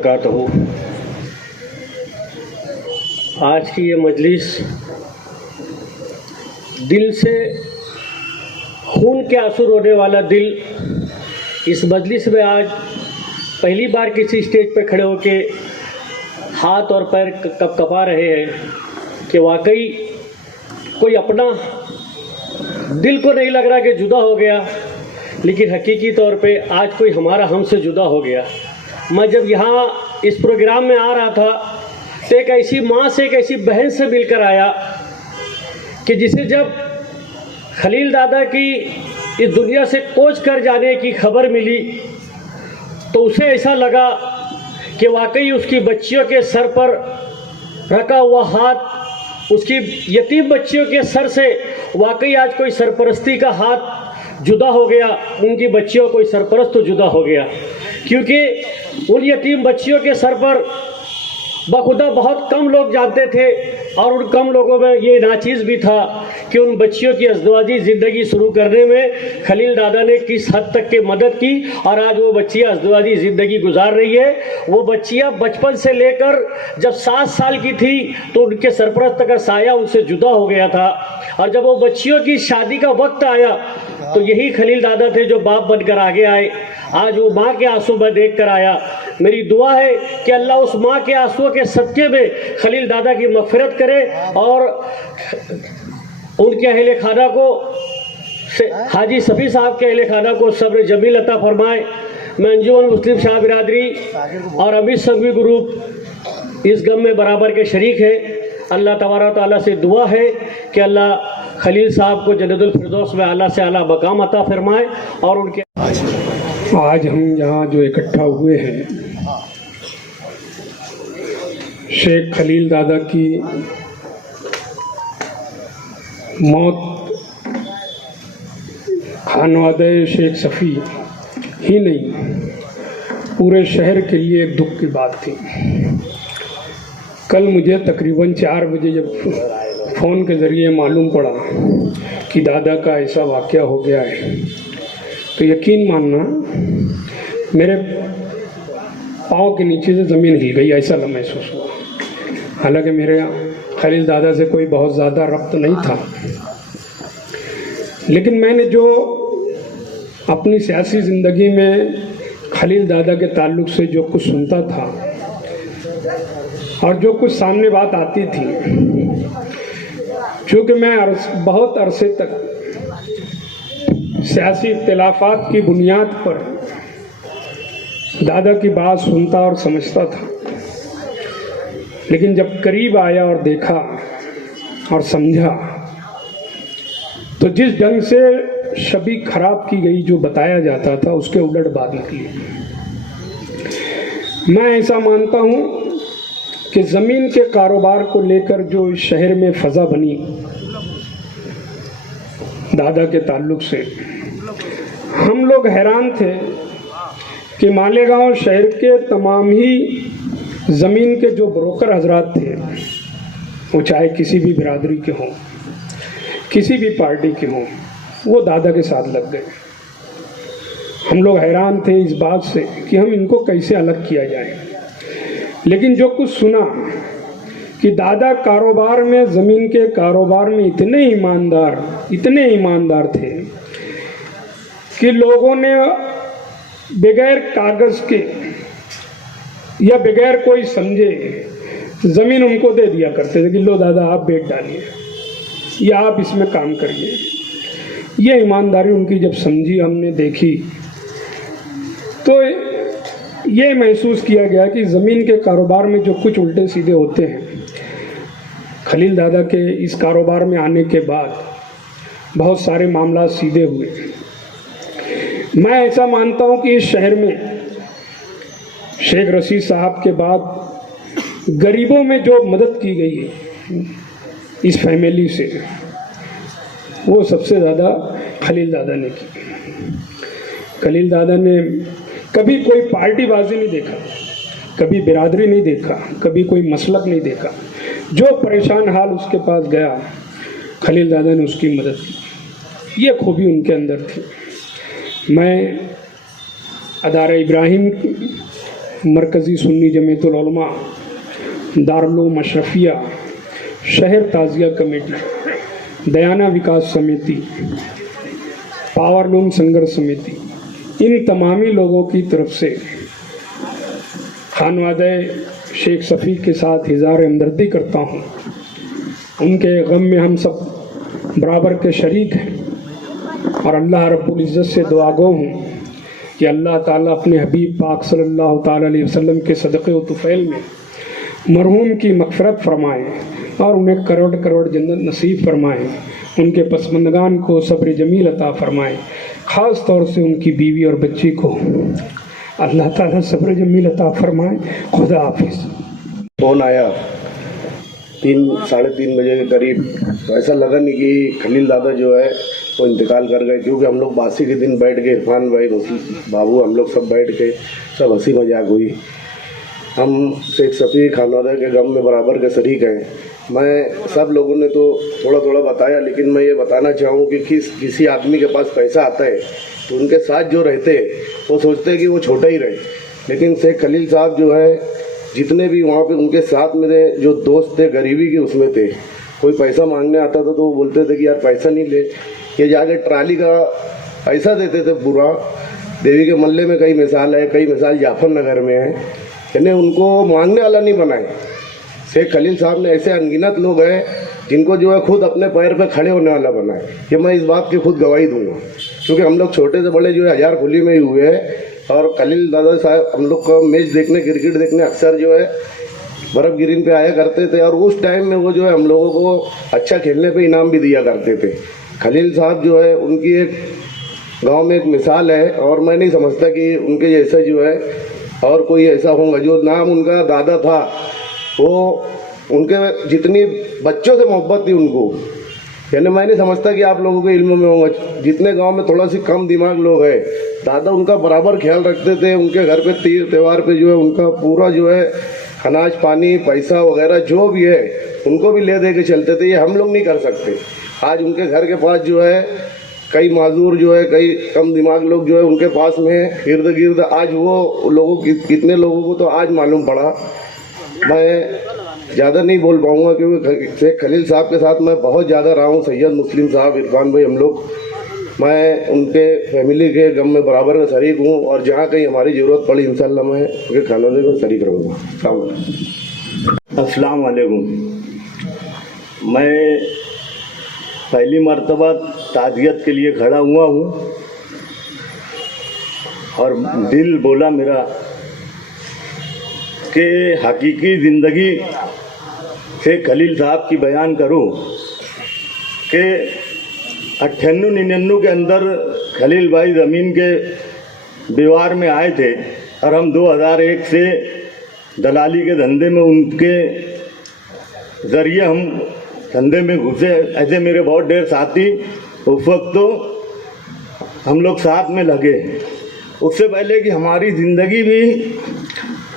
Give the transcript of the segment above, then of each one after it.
वबरकातुहू। आज की ये मजलिस दिल से खून के आंसू रोने वाला दिल, इस मजलिस में आज पहली बार किसी स्टेज पे खड़े होके हाथ और पैर कपा रहे हैं कि वाकई कोई अपना दिल को नहीं लग रहा कि जुदा हो गया, लेकिन हकीकी तौर पे आज कोई हमारा हमसे जुदा हो गया। मैं जब यहाँ इस प्रोग्राम में आ रहा था तो एक ऐसी माँ से, एक ऐसी बहन से मिलकर आया कि जिसे जब खलील दादा की इस दुनिया से कोच कर जाने की खबर मिली तो उसे ऐसा लगा कि वाकई उसकी बच्चियों के सर पर रखा हुआ हाथ, उसकी यतीम बच्चियों के सर से वाकई आज कोई सरपरस्ती का हाथ जुदा हो गया, उनकी बच्चियों को सरपरस्त तो जुदा हो गया। क्योंकि उन यतीम बच्चियों के सर पर बखुदा बहुत कम लोग जानते थे और उन कम लोगों में ये नाचीज़ भी था कि उन बच्चियों की अज़दवाजी ज़िंदगी शुरू करने में खलील दादा ने किस हद तक के मदद की और आज वो बच्चियाँ अज़दवाजी ज़िंदगी गुजार रही है। वो बच्चियाँ बचपन से लेकर जब 7 साल की थी तो उनके सरपरस्त का साया उनसे जुदा हो गया था, और जब वो बच्चियों की शादी का वक्त आया तो यही खलील दादा थे जो बाप बनकर आगे आए। आज वो माँ के आंसू में देख कर आया। मेरी दुआ है कि अल्लाह उस माँ के आंसुओं के सदक़े में खलील दादा की मग़फ़िरत करे और उनके अहले खाना को, हाजी सफ़ी साहब के अहले खाना को सब्र जमील अता फरमाए। मैं अंजुमन मुस्लिम शाह बिरादरी और अमित संघवी ग्रुप इस गम में बराबर के शरीक है। अल्लाह तबारक तआला से दुआ है कि अल्लाह खलील साहब को जन्नतुल फिरदौस में आला से आला मकाम अता फरमाए। और उनके आज हम यहाँ जो इकट्ठा हुए हैं, शेख खलील दादा की मौत खानवादे शेख सफ़ी ही नहीं, पूरे शहर के लिए एक दुख की बात थी। कल मुझे तकरीबन 4 बजे जब फ़ोन के ज़रिए मालूम पड़ा कि दादा का ऐसा वाक़या हो गया है तो यकीन मानना मेरे पाँव के नीचे से ज़मीन हिल गई, ऐसा महसूस हुआ। हालांकि मेरे खलील दादा से कोई बहुत ज़्यादा रब्त नहीं था, लेकिन मैंने जो अपनी सियासी ज़िंदगी में खलील दादा के ताल्लुक़ से जो कुछ सुनता था और जो कुछ सामने बात आती थी, चूँकि मैं बहुत अरसे तक सियासी इख्तिलाफात की बुनियाद पर दादा की बात सुनता और समझता था, लेकिन जब करीब आया और देखा और समझा तो जिस ढंग से छवि खराब की गई जो बताया जाता था उसके उलट बात निकली। मैं ऐसा मानता हूँ कि ज़मीन के कारोबार को लेकर जो इस शहर में फ़ज़ा बनी दादा के ताल्लुक़ से, हम लोग हैरान थे कि मालेगांव शहर के तमाम ही ज़मीन के जो ब्रोकर हजरात थे, वो चाहे किसी भी बिरादरी के हों, किसी भी पार्टी के हों, वो दादा के साथ लग गए। हम लोग हैरान थे इस बात से कि हम इनको कैसे अलग किया जाए। लेकिन जो कुछ सुना कि दादा कारोबार में, ज़मीन के कारोबार में इतने ईमानदार थे कि लोगों ने बगैर कागज़ के या बगैर कोई समझे ज़मीन उनको दे दिया करते थे कि लो दादा आप बेच डालिए या आप इसमें काम करिए। ये ईमानदारी उनकी जब समझी, हमने देखी, तो ये महसूस किया गया कि ज़मीन के कारोबार में जो कुछ उल्टे सीधे होते हैं, खलील दादा के इस कारोबार में आने के बाद बहुत सारे मामला सीधे हुए। मैं ऐसा मानता हूँ कि इस शहर में शेख रशीद साहब के बाद गरीबों में जो मदद की गई है इस फैमिली से, वो सबसे ज़्यादा खलील दादा ने की। खलील दादा ने कभी कोई पार्टीबाजी नहीं देखा, कभी बिरादरी नहीं देखा, कभी कोई मसलक नहीं देखा। जो परेशान हाल उसके पास गया, खलील दादा ने उसकी मदद की। ये खूबी उनके अंदर थी। मैं अदारा इब्राहिम मरकज़ी सुन्नी जमीयतुल उलमा, दारुल अशरफिया, शहर ताज़िया कमेटी, दयाना विकास समिति, पावरलूम संघर्ष समिति, इन तमामी लोगों की तरफ से खानवादे शेख सफ़ी के साथ इज़हार हमदर्दी करता हूँ। उनके गम में हम सब बराबर के शरीक हैं और अल्लाह रब्बुल इज़्ज़त से दुआगो हूँ कि अल्लाह ताला अपने हबीब पाक सल्लल्लाहु ताला अलैहि वसल्लम के सदक़े व तुफ़ैल में मरहूम की मग़फ़िरत फ़रमाए और उन्हें करोड़ करोड़ जन्नत नसीब फ़रमाए, उनके पसमंदगान को सब्र जमील अता फ़रमाए, ख़ास तौर से उनकी बीवी और बच्ची को अल्लाह ताला सब्र जमील अता फ़रमाए। खुदा हाफिज़। फ़ोन आया 3-3:30 बजे के करीब, तो ऐसा लगा नहीं कि खलील दादा जो है वो इंतकाल कर गए, क्योंकि हम लोग बासी के दिन बैठ के इरफान भाई बाबू हम लोग सब बैठ के सब हंसी मजाक हुई। हम शेख सफ़ी खानवादे के गम में बराबर के शरीक हैं। मैं सब लोगों ने तो थोड़ा थोड़ा बताया, लेकिन मैं ये बताना चाहूँ कि किसी आदमी के पास पैसा आता है तो उनके साथ जो रहते हैं वो सोचते हैं कि वो छोटा ही रहे, लेकिन शेख खलील साहब जो है जितने भी वहाँ पे उनके साथ मेरे जो दोस्त थे गरीबी के उसमें थे, कोई पैसा मांगने आता था तो वो बोलते थे कि यार पैसा नहीं ले, ये जाके ट्राली का पैसा देते थे पूरा। देवी के मल्ले में कई मिसाल है, कई मिसाल जाफर नगर में है, यानी उनको मांगने वाला नहीं बनाए। शेख खलील साहब ने ऐसे अनगिनत लोग हैं जिनको जो है खुद अपने पैर पे खड़े होने वाला बनाए। ये मैं इस बात की खुद गवाही दूंगा, क्योंकि हम लोग छोटे से बड़े जो है हजार खुली में ही हुए हैं। और खलील दादा साहब हम लोग को मैच देखने, क्रिकेट देखने अक्सर जो है बर्फ़ गिरीन पे आया करते थे, और उस टाइम में वो जो है हम लोगों को अच्छा खेलने पे इनाम भी दिया करते थे। खलील साहब जो है उनकी एक गांव में एक मिसाल है, और मैं नहीं समझता कि उनके जैसा जो है और कोई ऐसा होगा। जो नाम उनका दादा था, वो उनके जितनी बच्चों से मोहब्बत थी उनको, यानी मैं नहीं समझता कि आप लोगों के इल्म में होगा। जितने गांव में थोड़ा सी कम दिमाग लोग हैं, दादा उनका बराबर ख्याल रखते थे। उनके घर पे तीर त्यौहार पे जो है उनका पूरा जो है अनाज पानी पैसा वगैरह जो भी है उनको भी ले दे के चलते थे। ये हम लोग नहीं कर सकते। आज उनके घर के पास जो है कई माजूर जो है, कई कम दिमाग लोग जो है उनके पास में इर्द गिर्द, आज वो लोगों की कितने लोगों को तो आज मालूम पड़ा। मैं ज़्यादा नहीं बोल पाऊँगा क्योंकि शेख खलील साहब के साथ मैं बहुत ज़्यादा रहा हूँ। सैयद मुस्लिम साहब, इरफान भाई, हम लोग, मैं उनके फैमिली के गम में बराबर का शरीक हूँ, और जहाँ कहीं हमारी ज़रूरत पड़ी इंशाअल्लाह मैं उनके खानवादे में शरीक रहूँगा। अस्सलाम वालेकुम। मैं पहली मर्तबा ताज़ियत के लिए खड़ा हुआ हूँ और दिल बोला मेरा कि हकीकी ज़िंदगी से खलील साहब की बयान करूं कि 98-99 के अंदर खलील भाई ज़मीन के व्यवहार में आए थे, और हम 2001 से दलाली के धंधे में उनके ज़रिए हम धंधे में घुसे। ऐसे मेरे बहुत ढेर साथी उस वक्त तो हम लोग साथ में लगे। उससे पहले कि हमारी ज़िंदगी भी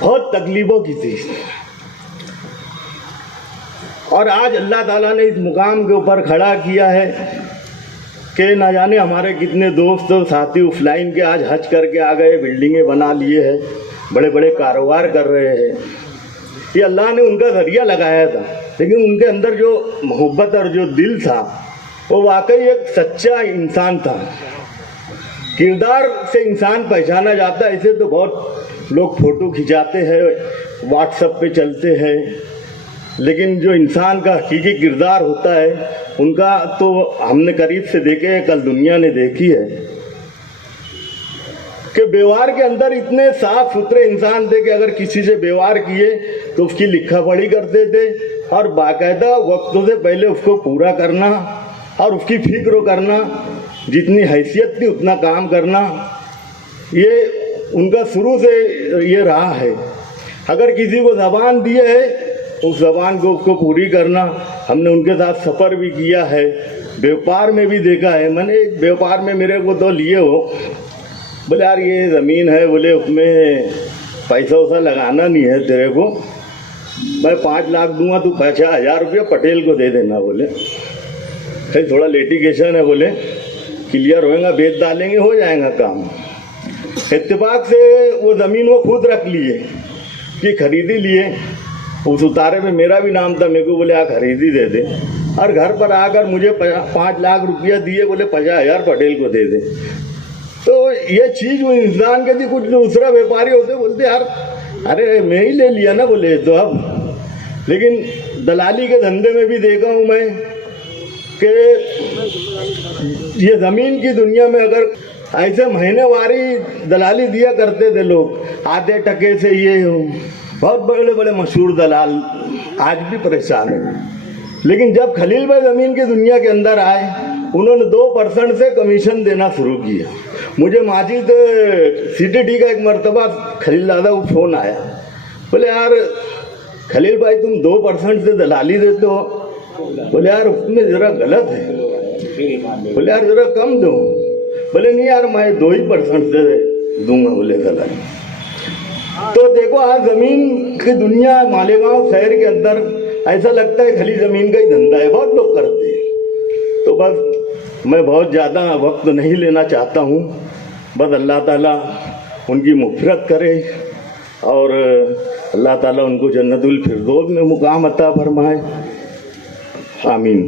बहुत तकलीफ़ों की थी, और आज अल्लाह ताला ने इस मुकाम के ऊपर खड़ा किया है कि ना जाने हमारे कितने दोस्त साथी ऑफलाइन के आज हज करके आ गए, बिल्डिंगें बना लिए हैं, बड़े बड़े कारोबार कर रहे हैं। ये अल्लाह ने उनका ज़रिया लगाया था, लेकिन उनके अंदर जो मोहब्बत और जो दिल था वो वाकई एक सच्चा इंसान था। किरदार से इंसान पहचाना जाता है। ऐसे तो बहुत लोग फ़ोटो खिंचाते हैं, व्हाट्सएप पे चलते हैं, लेकिन जो इंसान का हकीकी किरदार होता है उनका तो हमने करीब से देखे हैं, कल दुनिया ने देखी है कि व्यवहार के अंदर इतने साफ सुथरे इंसान थे कि अगर किसी से व्यवहार किए तो उसकी लिखा पढ़ी करते थे, और बाकायदा वक्तों से पहले उसको पूरा करना और उसकी फिक्र करना, जितनी हैसियत थी उतना काम करना, ये उनका शुरू से ये रहा है। अगर किसी को ज़बान दिए है उस ज़बान को उसको पूरी करना। हमने उनके साथ सफ़र भी किया है, व्यापार में भी देखा है। मैंने एक व्यापार में मेरे को तो लिए हो, बोले यार ये ज़मीन है, बोले उसमें पैसा वैसा लगाना नहीं है तेरे को, मैं 5 लाख दूंगा, तू 50,000 रुपया पटेल को दे देना। बोले फिर थोड़ा लिटिगेशन है, बोले क्लियर होएगा, बेच डालेंगे, हो जाएगा काम। इत्तेफाक से वो ज़मीन वो खुद रख लिए कि खरीदी लिए। उस उतारे में मेरा भी नाम था, मेरे को बोले आ खरीदी दे दे, और घर पर आकर मुझे 5 लाख रुपया दिए, बोले 50,000 पटेल को दे दे। तो ये चीज़ वो इंसान के थी। कुछ दूसरा व्यापारी होते बोलते यार अरे मैं ही ले लिया ना, बोले तो अब। लेकिन दलाली के धंधे में भी देखा हूँ मैं कि ये ज़मीन की दुनिया में अगर ऐसे महीनेवारी दलाली दिया करते थे लोग, आधे टके से ये बहुत बड़े बड़े मशहूर दलाल आज भी परेशान हैं। लेकिन जब खलील भाई ज़मीन की दुनिया के अंदर आए, उन्होंने 2% से कमीशन देना शुरू किया। मुझे माजिद CTD का एक मरतबा खलील दादा को फ़ोन आया, बोले यार खलील भाई तुम 2% से दलाली देते हो। बोले यार उसमें ज़रा गलत है। बोले यार ज़रा कम दो। बोले नहीं यार मैं 2% से दूंगा, बोले दलाली। तो देखो आज ज़मीन की दुनिया मालेगांव शहर के अंदर ऐसा लगता है खाली ज़मीन का ही धंधा है, बहुत लोग करते हैं। तो बस मैं बहुत ज़्यादा वक्त नहीं लेना चाहता हूँ। बस अल्लाह ताला उनकी मग़फ़िरत करे और अल्लाह ताला उनको जन्नतुल फिरदौस में मुकाम अता फरमाए। आमीन।